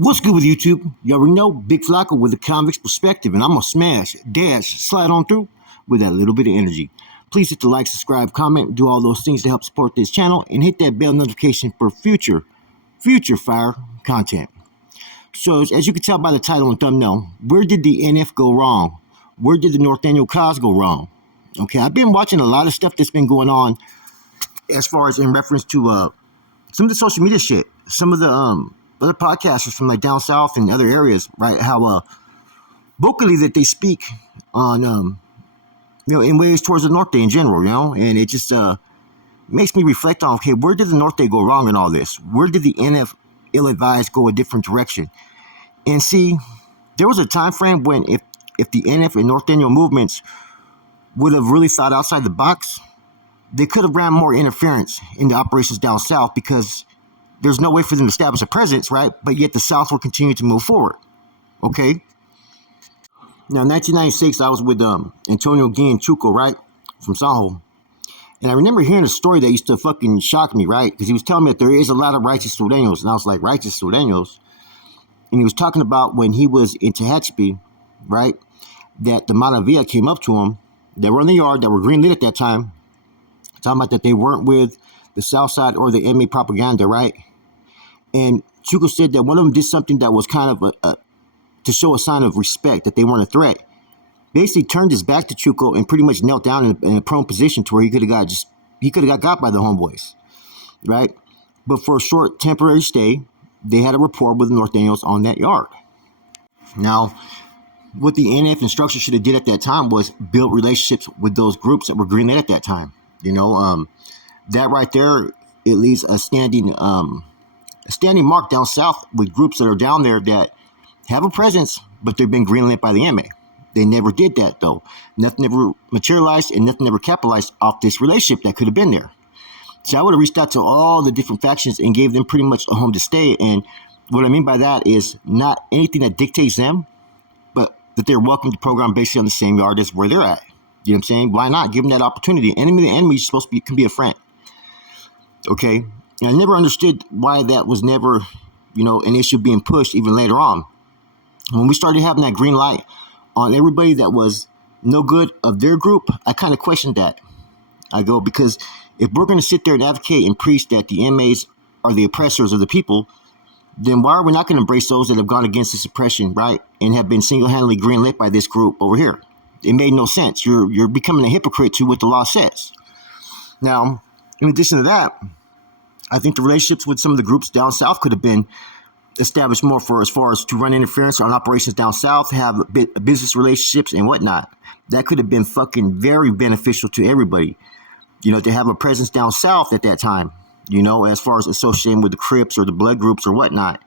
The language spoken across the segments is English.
What's good with YouTube? You already know Big Flacco with a convict's perspective, and I'm gonna smash, dash, slide on through with that little bit of energy. Please hit the like, subscribe, comment, do all those things to help support this channel, and hit that bell notification for future fire content. So, as you can tell by the title and thumbnail, where did the NF go wrong? Where did the Nortenos cause go wrong? Okay, I've been watching a lot of stuff that's been going on as far as in reference to some of the social media shit, some of the other podcasters from like down south and other areas, right? How vocally that they speak on, in ways towards the Norte in general, and it just makes me reflect on, okay, where did the Norte go wrong in all this? Where did the NF ill-advised go a different direction? And see, there was a time frame when if the NF and Norteño movements would have really thought outside the box, they could have ran more interference in the operations down south, because there's no way for them to establish a presence, right? But yet the South will continue to move forward, okay? Now, in 1996, I was with Antonio Guillen Chuco, right, from Sajo. And I remember hearing a story that used to fucking shock me, right? Because he was telling me that there is a lot of righteous Sureños. And I was like, righteous Sureños? And he was talking about when he was in Tehachapi, right, that the Manavilla came up to him, that were in the yard, that were green lit at that time, talking about that they weren't with the South Side or the MA propaganda, right? And Chuco said that one of them did something that was kind of to show a sign of respect, that they weren't a threat. Basically turned his back to Chuco and pretty much knelt down in a prone position to where he could have got by the homeboys, right? But for a short temporary stay, they had a rapport with the Norteños on that yard. Now, what the NF and structure should have did at that time was build relationships with those groups that were greenlit at that time. That right there, it leaves a standing mark down south with groups that are down there that have a presence, but they've been greenlit by the MA. They never did that, though. Nothing ever materialized and nothing ever capitalized off this relationship that could have been there. So I would have reached out to all the different factions and gave them pretty much a home to stay. And what I mean by that is not anything that dictates them, but that they're welcome to program basically on the same yard as where they're at. You know what I'm saying? Why not? Give them that opportunity. Enemy to enemy is supposed to can be a friend. Okay? And I never understood why that was never, an issue being pushed even later on. When we started having that green light on everybody that was no good of their group, I kind of questioned that. I go, because if we're going to sit there and advocate and preach that the MAs are the oppressors of the people, then why are we not going to embrace those that have gone against this oppression, right, and have been single-handedly greenlit by this group over here? It made no sense. You're becoming a hypocrite to what the law says. Now, in addition to that, I think the relationships with some of the groups down south could have been established more for as far as to run interference on operations down south, have business relationships and whatnot. That could have been fucking very beneficial to everybody, to have a presence down south at that time, as far as associating with the Crips or the blood groups or whatnot,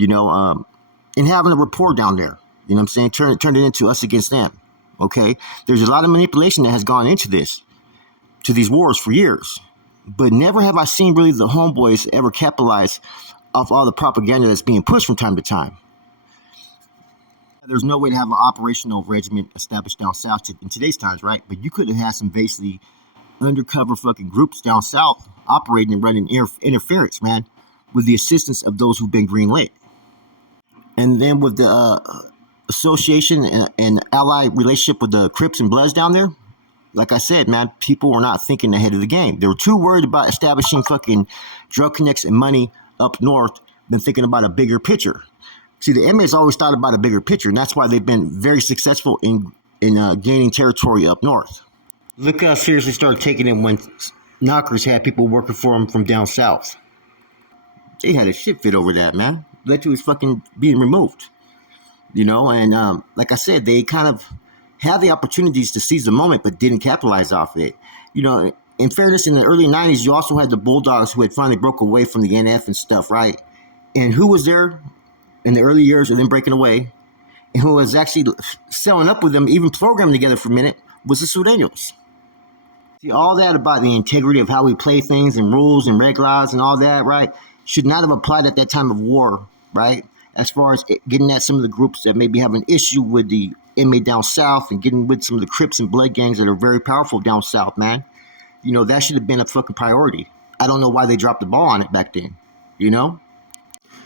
and having a rapport down there, you know what I'm saying? Turn it into us against them. Okay, there's a lot of manipulation that has gone into these wars for years, but never have I seen really the homeboys ever capitalize off all the propaganda that's being pushed from time to time. There's no way to have an operational regiment established down south in today's times, right? But you could have had some basically undercover fucking groups down south operating and running interference, man, with the assistance of those who've been greenlit. And then with the association and ally relationship with the Crips and Bloods down there, like I said, man, people were not thinking ahead of the game. They were too worried about establishing fucking drug connects and money up north than thinking about a bigger picture. See, the MA's always thought about a bigger picture, and that's why they've been very successful in gaining territory up north. Look how seriously started taking it when knockers had people working for them from down south. They had a shit fit over that, man. Led to his fucking being removed. And like I said, they kind of had the opportunities to seize the moment, but didn't capitalize off it. In fairness, in the early 90s, you also had the Bulldogs who had finally broke away from the NF and stuff, right? And who was there in the early years of them breaking away, and who was actually selling up with them, even programming together for a minute, was the Sureños. See, all that about the integrity of how we play things and rules and reg laws and all that, right, should not have applied at that time of war, right? As far as getting at some of the groups that maybe have an issue with the MA down south and getting with some of the Crips and blood gangs that are very powerful down south, man. That should have been a fucking priority. I don't know why they dropped the ball on it back then,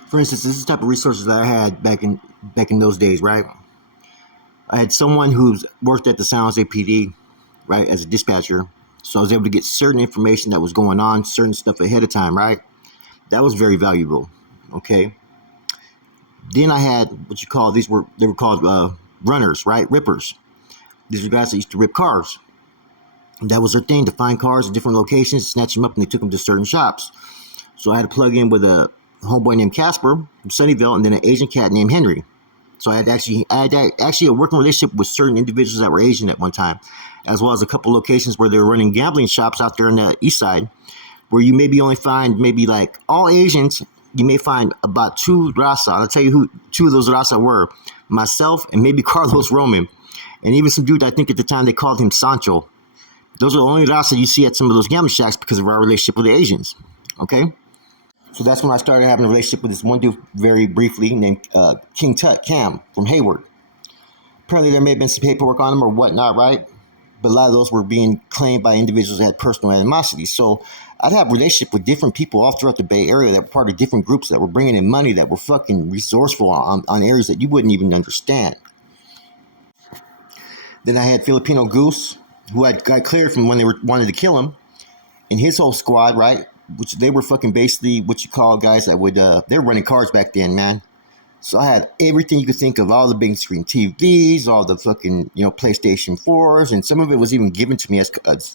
For instance, this is the type of resources that I had back in those days, right? I had someone who's worked at the San Jose PD, right, as a dispatcher. So I was able to get certain information that was going on, certain stuff ahead of time, right? That was very valuable. Okay. Then I had what you call they were called runners, right? Rippers. These were guys that used to rip cars. And that was their thing, to find cars at different locations, snatch them up, and they took them to certain shops. So I had to plug in with a homeboy named Casper from Sunnyvale, and then an Asian cat named Henry. So I had actually a working relationship with certain individuals that were Asian at one time, as well as a couple locations where they were running gambling shops out there on the east side, where you maybe only find maybe like all Asians. You may find about two Raza. I'll tell you who two of those Raza were: myself and maybe Carlos Roman, and even some dude I think at the time they called him Sancho. Those are the only Raza you see at some of those gambling shacks because of our relationship with the Asians. Okay. So that's when I started having a relationship with this one dude very briefly named King Tut Cam from Hayward. Apparently there may have been some paperwork on him or whatnot, right? But a lot of those were being claimed by individuals that had personal animosity. So I'd have relationship with different people all throughout the Bay Area that were part of different groups that were bringing in money, that were fucking resourceful on areas that you wouldn't even understand. Then I had Filipino Goose, who I got cleared from when they wanted to kill him, and his whole squad, right? Which they were fucking basically what you call guys that would, they were running cars back then, man. So I had everything you could think of, all the big screen TVs, all the fucking, PlayStation 4s, and some of it was even given to me as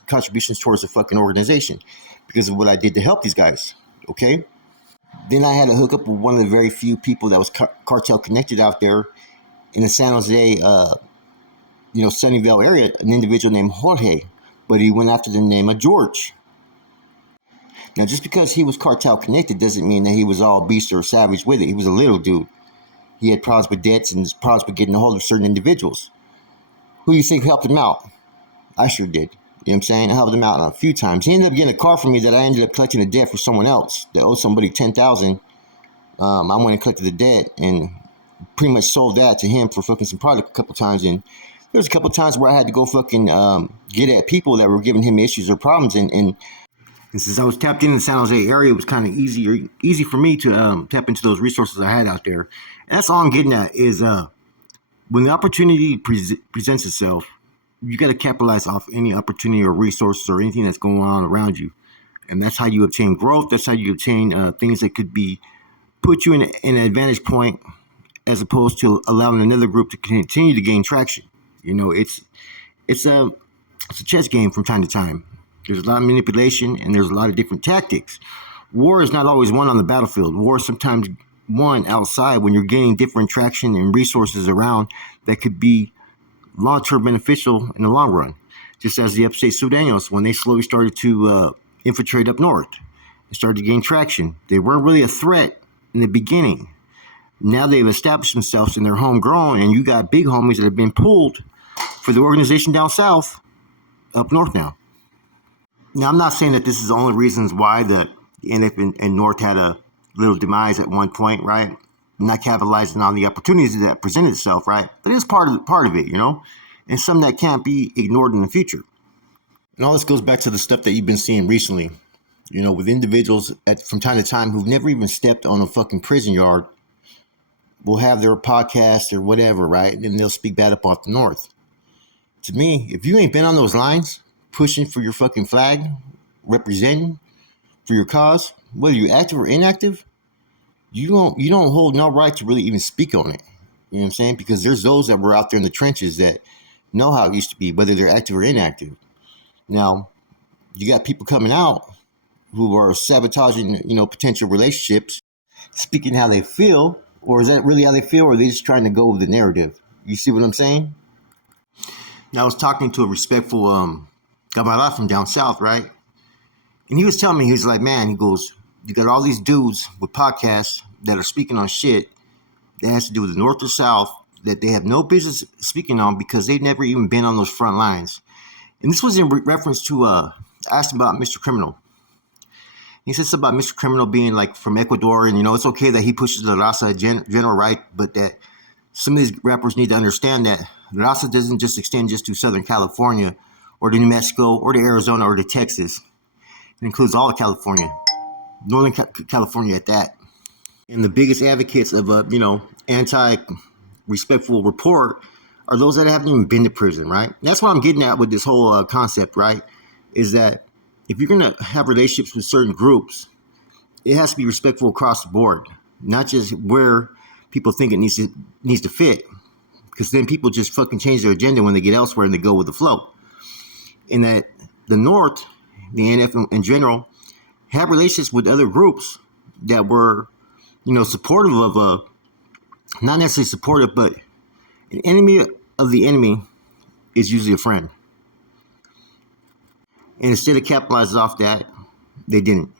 contributions towards the fucking organization because of what I did to help these guys, okay? Then I had to hook up with one of the very few people that was cartel connected out there in the San Jose, Sunnyvale area, an individual named Jorge, but he went after the name of George. Now, just because he was cartel connected doesn't mean that he was all beast or savage with it. He was a little dude. He had problems with debts and problems with getting a hold of certain individuals. Who do you think helped him out? I sure did. You know what I'm saying? I helped him out a few times. He ended up getting a car from me that I ended up collecting a debt for someone else that owed somebody $10,000. I went and collected the debt and pretty much sold that to him for fucking some product a couple times. And there was a couple times where I had to go fucking get at people that were giving him issues or problems. And since I was tapped in the San Jose area, it was kind of easy for me to tap into those resources I had out there. And that's all I'm getting at is when the opportunity presents itself, you got to capitalize off any opportunity or resources or anything that's going on around you. And that's how you obtain growth. That's how you obtain things that could be put you in an advantage point as opposed to allowing another group to continue to gain traction. It's a chess game from time to time. There's a lot of manipulation and there's a lot of different tactics. War is not always won on the battlefield. War is sometimes won outside when you're gaining different traction and resources around that could be long-term beneficial in the long run. Just as the upstate Sudanos, when they slowly started to infiltrate up north and started to gain traction. They weren't really a threat in the beginning. Now they've established themselves and they're homegrown, and you got big homies that have been pulled for the organization down south, up north now. Now, I'm not saying that this is the only reasons why the NF and North had a little demise at one point, right? Not capitalizing on the opportunities that presented itself, right? But it's part of it, and something that can't be ignored in the future. And all this goes back to the stuff that you've been seeing recently, with individuals from time to time who've never even stepped on a fucking prison yard will have their podcast or whatever, right? And they'll speak bad about the North. To me, if you ain't been on those lines, pushing for your fucking flag, representing for your cause, whether you're active or inactive, you don't hold no right to really even speak on it. You know what I'm saying? Because there's those that were out there in the trenches that know how it used to be, whether they're active or inactive. Now, you got people coming out who are sabotaging, potential relationships, speaking how they feel, or is that really how they feel, or are they just trying to go with the narrative? You see what I'm saying? Now, I was talking to a respectful camarada from down south, right? And he was telling me, he was like, man, he goes, you got all these dudes with podcasts that are speaking on shit that has to do with the North or South that they have no business speaking on because they've never even been on those front lines. And this was in reference to, I asked him about Mr. Criminal. He said something about Mr. Criminal being like from Ecuador, and it's okay that he pushes the Raza general right, but that some of these rappers need to understand that the Raza doesn't just extend just to Southern California or to New Mexico or to Arizona or to Texas. It includes all of California, Northern California at that. And the biggest advocates of a, anti-respectful report are those that haven't even been to prison, right? That's what I'm getting at with this whole concept, right? Is that if you're going to have relationships with certain groups, it has to be respectful across the board, not just where people think it needs to fit. Because then people just fucking change their agenda when they get elsewhere and they go with the flow. In that the North, the NF in general, have relationships with other groups that were, supportive of not necessarily supportive, but an enemy of the enemy is usually a friend. And instead of capitalizing off that, they didn't.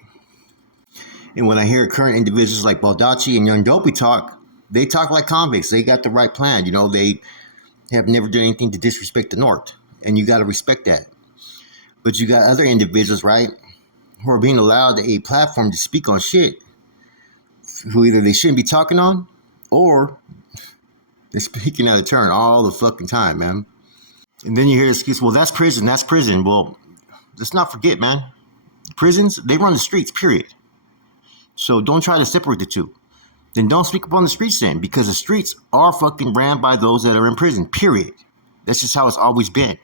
And when I hear current individuals like Baldacci and Young Dopey talk, they talk like convicts. They got the right plan. They have never done anything to disrespect the North. And you got to respect that. But you got other individuals, right, who are being allowed a platform to speak on shit who either they shouldn't be talking on or they're speaking out of turn all the fucking time, man. And then you hear the excuse, well, that's prison, that's prison. Well, let's not forget, man. Prisons, they run the streets, period. So don't try to separate the two. Then don't speak up on the streets then, because the streets are fucking ran by those that are in prison, period. That's just how it's always been.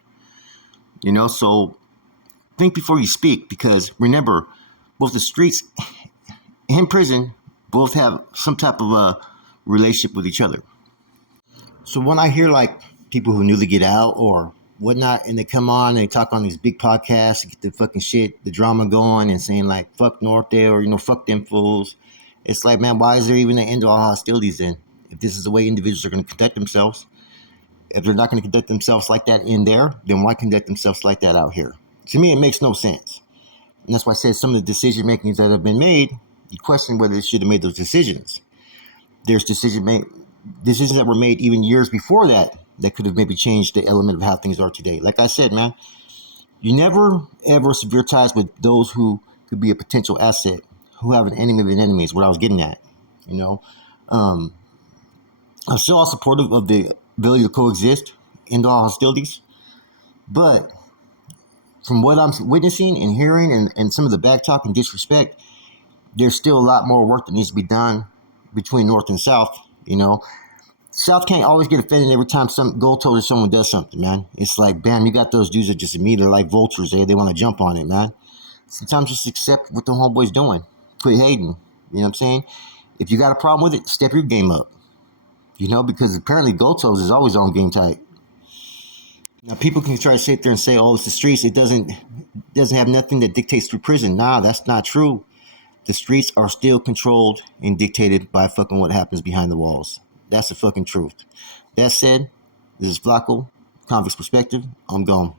So think before you speak, because remember, both the streets and prison both have some type of a relationship with each other. So when I hear like people who newly get out or whatnot, and they come on and they talk on these big podcasts to get the fucking shit, the drama going, and saying like fuck North there, or fuck them fools. It's like, man, why is there even an end to all hostilities then? If this is the way individuals are going to conduct themselves, if they're not going to conduct themselves like that in there, then why conduct themselves like that out here? To me, it makes no sense. And that's why I said some of the decision makings that have been made, you question whether they should have made those decisions. There's decisions that were made even years before that could have maybe changed the element of how things are today. Like I said, man, you never ever severe ties with those who could be a potential asset, who have an enemy of an enemy is what I was getting at. I'm still all supportive of the ability to coexist in all hostilities, but from what I'm witnessing and hearing and some of the backtalk and disrespect, there's still a lot more work that needs to be done between North and South. South can't always get offended every time some gold-toed or someone does something, man. It's like, bam, you got those dudes that just immediately like vultures there. They want to jump on it, man. Sometimes just accept what the homeboy's doing. Quit hating. You know what I'm saying? If you got a problem with it, step your game up. Because apparently gold-toes is always on game tight. Now, people can try to sit there and say, oh, it's the streets. It doesn't have nothing that dictates through prison. Nah, that's not true. The streets are still controlled and dictated by fucking what happens behind the walls. That's the fucking truth. That said, this is Flacco, Convict's Perspective. I'm gone.